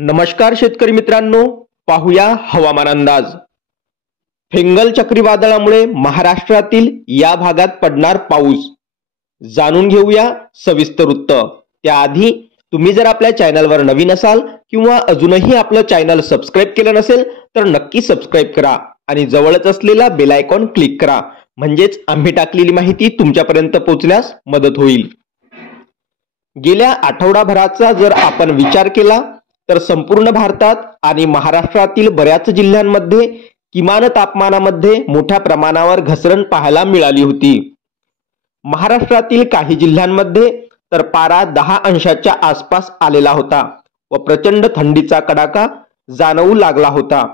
नमस्कार शेतकरी मित्रांनो, पाहूया हवामान अंदाज। फेंगल चक्रीवादळामुळे महाराष्ट्रातील या भागात पडणार पाऊस, जाणून घेऊया सविस्तर वृत्त। त्याआधी तुम्ही जर आपल्या चॅनलवर नवीन असाल किंवा अजूनही आपलं चॅनल सबस्क्राइब केलं नसेल तर नक्की सबस्क्राइब करा आणि जवळच असलेला बेल आयकॉन क्लिक करा, म्हणजेच आम्ही टाकलेली माहिती तुमच्यापर्यंत पोहोचण्यास मदत होईल। गेल्या आठवडाभराचा जर आपण विचार केला तर संपूर्ण भारतात आणि महाराष्ट्रातील बऱ्याच जिल्ह्यांमध्ये किमान तापमानामध्ये मोठ्या प्रमाणावर घसरण पाहायला मिळाली होती। महाराष्ट्रातील काही जिल्ह्यांमध्ये तर पारा 10 अंशाच्या आसपास आलेला होता व प्रचंड थंडीचा कडाका जाणवू लागला होता।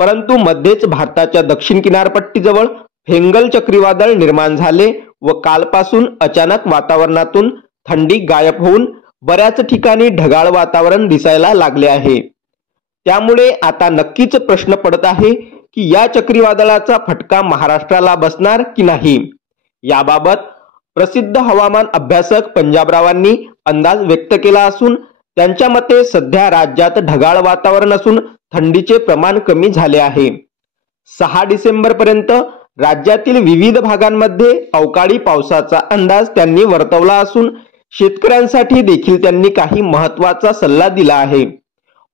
परंतु मध्येच भारताच्या दक्षिण किनारपट्टीजवळ फेंगल चक्रीवादळ निर्माण झाले व कालपासून अचानक वातावरणातून थंडी गायब होऊन बऱ्याच ठिकाणी ढगाळ वातावरण दिसायला लागले आहे। त्यामुळे आता नक्कीच प्रश्न पडत आहे की या चक्रीवादळाचा फटका महाराष्ट्राला बसणार की नाही। याबाबत प्रसिद्ध हवामान अभ्यासक पंजाबरावांनी अंदाज व्यक्त केला असून त्यांच्या मते सध्या राज्यात ढगाळ वातावरण असून थंडीचे प्रमाण कमी झाले आहे। 6 डिसेंबर पर्यंत राज्यातील विविध भागांमध्ये अवकाळी पावसाचा अंदाज त्यांनी वर्तवला असून शेतकऱ्यांसाठी देखील त्यांनी काही महत्त्वाचा सल्ला दिला आहे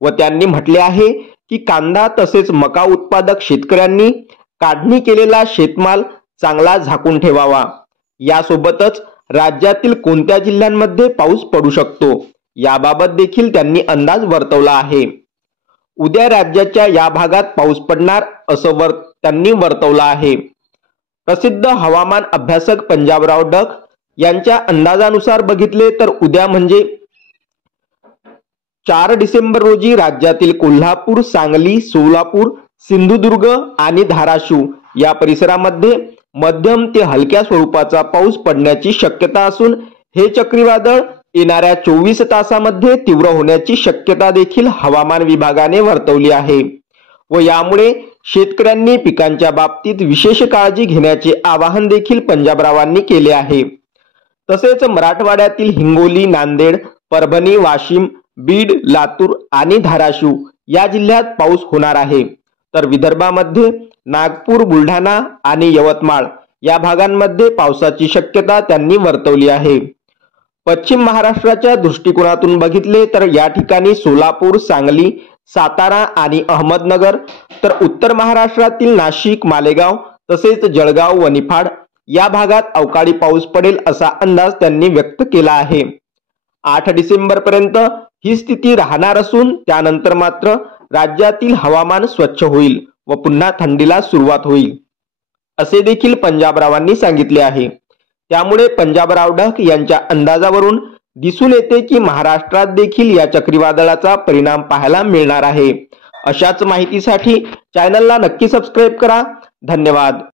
व त्यांनी म्हटले आहे की कांदा तसेच मका उत्पादक शेतकऱ्यांनी काढणी केलेला शेतमाल चांगला झाकून ठेवावा। यासोबतच राज्यातील कोणत्या जिल्ह्यांमध्ये पाऊस पडू शकतो याबाबत देखील त्यांनी अंदाज वर्तवला आहे। उद्या राज्याच्या या भागात पाऊस पडणार असं त्यांनी वर्तवलं आहे। प्रसिद्ध हवामान अभ्यासक पंजाबराव डक यांच्या अंदाजानुसार बघितले तर उद्या म्हणजे 4 डिसेंबर रोजी राज्यातील कोल्हापूर, सांगली, सोलापूर, सिंधुदुर्ग आणि धाराशिव या परिसरामध्ये मध्यम ते हलक्या स्वरूपाचा पाऊस पडण्याची शक्यता असून हे चक्रीवादळ येणाऱ्या 24 तासामध्ये तीव्र होण्याची शक्यता देखील हवामान विभागाने वर्तवली आहे व यामुळे शेतकऱ्यांनी पिकांच्या बाबतीत विशेष काळजी घेण्याचे आवाहन देखील पंजाबरावांनी केले आहे। तसेच मराठवाड्यातील हिंगोली, नांदेड, परभणी, वाशिम, बीड, लातूर आणि धाराशिव या जिल्ह्यात पाऊस होणार आहे। तर विदर्भामध्ये नागपूर, बुलढाणा आणि यवतमाळ या भागांमध्ये पावसाची शक्यता त्यांनी वर्तवली आहे। पश्चिम महाराष्ट्राच्या दृष्टिकोनातून बघितले तर या ठिकाणी सोलापूर, सांगली, सातारा आणि अहमदनगर, तर उत्तर महाराष्ट्रातील नाशिक, मालेगाव तसेच जळगाव व निफाड या भागात अवकाळी पाऊस पडेल असा अंदाज त्यांनी व्यक्त केला आहे। 8 डिसेंबर पर्यंत ही स्थिती राहणार असून त्यानंतर मात्र राज्यातील हवामान स्वच्छ होईल व पुन्हा थंडीला सुरुवात होईल असे देखील पंजाबरावांनी सांगितले आहे। त्यामुळे पंजाबराव डक यांच्या अंदाजावरून दिसून येते की महाराष्ट्रात देखील या चक्रीवादळाचा परिणाम पाहायला मिळणार आहे। अशाच माहितीसाठी चॅनलला नक्की सबस्क्राइब करा। धन्यवाद।